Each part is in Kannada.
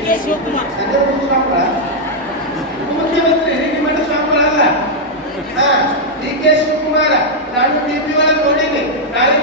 ಕೆ ಶಿವಕುಮಾರ್. ಮುಖ್ಯಮಂತ್ರಿ ನಿಮ್ಮನ್ನು ಸ್ವಾಮಿಗಳು ಅಲ್ಲ ಡಿ ಕೆ ಶಿವಕುಮಾರ ನಾನು ಬಿಪಿ ಒಳಗೆ ನೋಡಿದ್ದೀನಿ ನಾಳೆ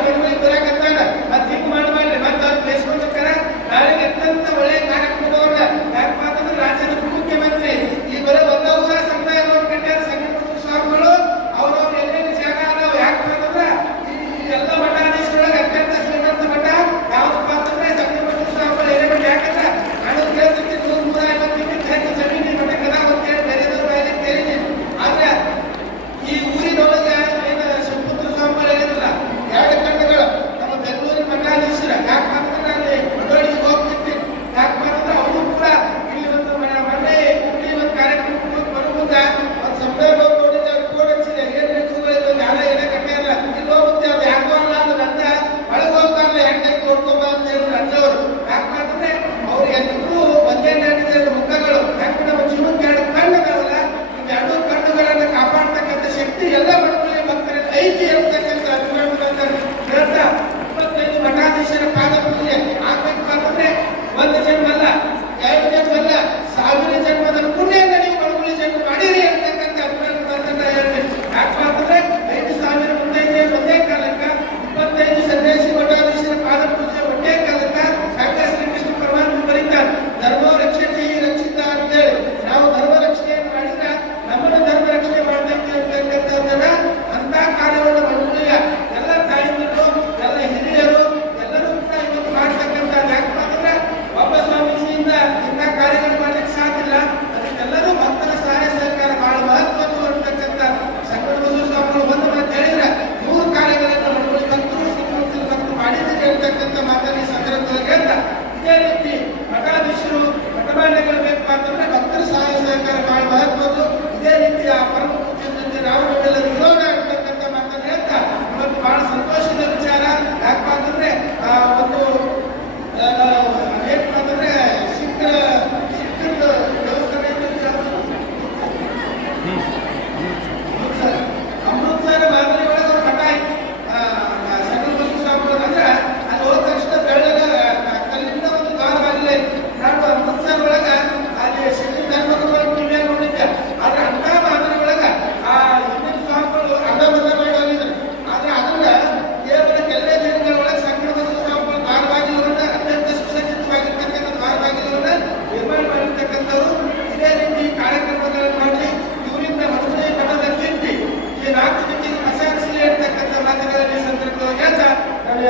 Get it.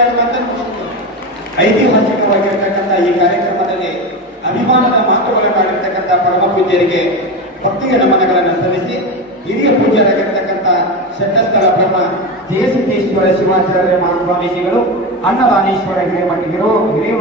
ಎರಡು ಐತಿಹಾಸಿಕವಾಗಿರ್ತಕ್ಕಂಥ ಈ ಕಾರ್ಯಕ್ರಮದಲ್ಲಿ ಅಭಿಮಾನದ ಮಾತುಗಳನ್ನು ಮಾಡಿರ್ತಕ್ಕಂಥ ಪರಮ ಪೂಜ್ಯರಿಗೆ ಭಕ್ತಿಯ ನಮನಗಳನ್ನು ಸಲ್ಲಿಸಿ, ಹಿರಿಯ ಪೂಜ್ಯರಾಗಿರ್ತಕ್ಕಂಥ ಶಂಕಸ್ಥಳ ಬ್ರಹ್ಮ ಜಯಸಿದ್ದೇಶ್ವರ ಶಿವಾಚಾರ್ಯ ಮಹಾಸ್ವಾಮೀಜಿಗಳು, ಅನ್ನದಾನೇಶ್ವರ ಹಿರೇಮಠಿಗರು, ಹಿರಿಯ